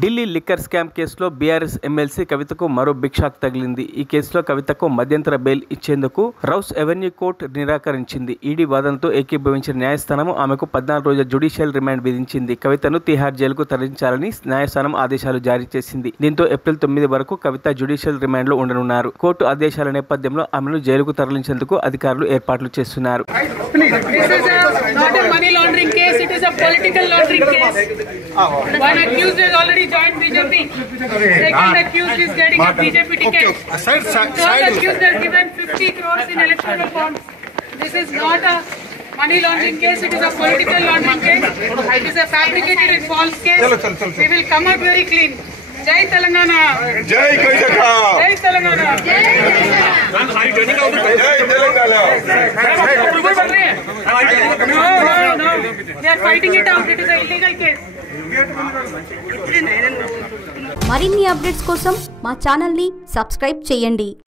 Delhi liquor scam కేసులో BRS MLC కవితకు మరో బిగ్ షాక్ తగిలింది. ఈ కేసులో కవితకు మధ్యంతర బెయిల్ ఇచ్చేందుకు రౌస్ ఎవెన్యూ కోర్టు నిరాకరించింది. ఈడీ వాదనతో ఏకీభవించిన న్యాయస్థానం ఆమెకు 14 రోజుల జ్యుడిషియల్ రిమాండ్ విధించింది. కవితను తిహార్ జైలుకు తరలించాలని న్యాయస్థానం ఆదేశాలు జారీ చేసింది. దీంతో ఏప్రిల్ 9 వరకు కవిత జ్యుడిషియల్ రిమాండ్లో ఉండనున్నారు. కోర్టు ఆదేశాల నేపథ్యంలో ఆమెను జైలుకు తరలించేందుకు అధికారులు ఏర్పాట్లు చేస్తున్నారు. Joined BJP. Second accused is getting a BJP ticket. Third accused has given 50 crores in electoral bonds. This is not a money laundering case. It is a political laundering case. It is a fabricated and false case. We will come out very clean. Jai Telangana. Jai Kavita. Jai Telangana. Jai Telangana. Are you turning out the Jai Telangana? No. They are fighting it out. It is an illegal case. మరిన్ని updates కోసం మా channel ని subscribe చేయండి.